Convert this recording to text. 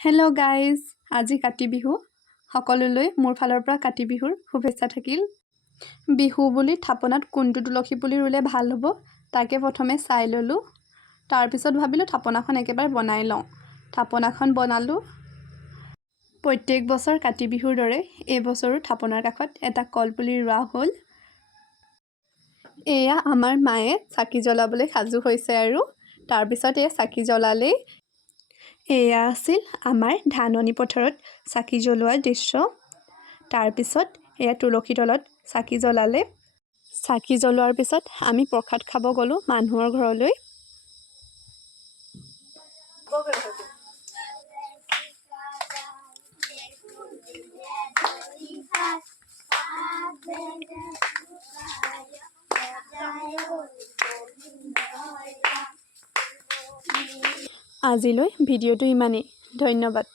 Hello' guys, আজি কাতি বিহু। সকলোলৈ মোৰ ফালৰ পৰা কাতি বিহুৰ শুভেচ্ছা থাকিল। বিহু বুলি থাপনাত কোনটো তুলসী পুলি ৰুলে ভাল হ'ব তাকে প্ৰথমে চাই ল'লোঁ। তাৰপিছত ভাবিলোঁ থাপনাখন একেবাৰে বনাই লওঁ। থাপনাখন বনালোঁ। প্ৰত্যেক বছৰ কাতি বিহুৰ দৰে এইবছৰো থাপনাৰ কাষত এটা কলপুলি ৰোৱা হ'ল। এয়া আমাৰ মায়ে চাকি জ্বলাবলৈ সাজু হৈছে আৰু তাৰপিছত এই চাকি জ্বলালেই। এয়া আছিল আমাৰ ধাননি পথাৰত চাকি জ্বলোৱাৰ দৃশ্য। তাৰপিছত এয়া তুলসী তলত চাকি জ্বলালে। চাকি জ্বলোৱাৰ পিছত আমি প্ৰসাদ খাব গ'লোঁ মানুহৰ ঘৰলৈ। আজিলৈ ভিডিঅ'টো ইমানেই। ধন্যবাদ।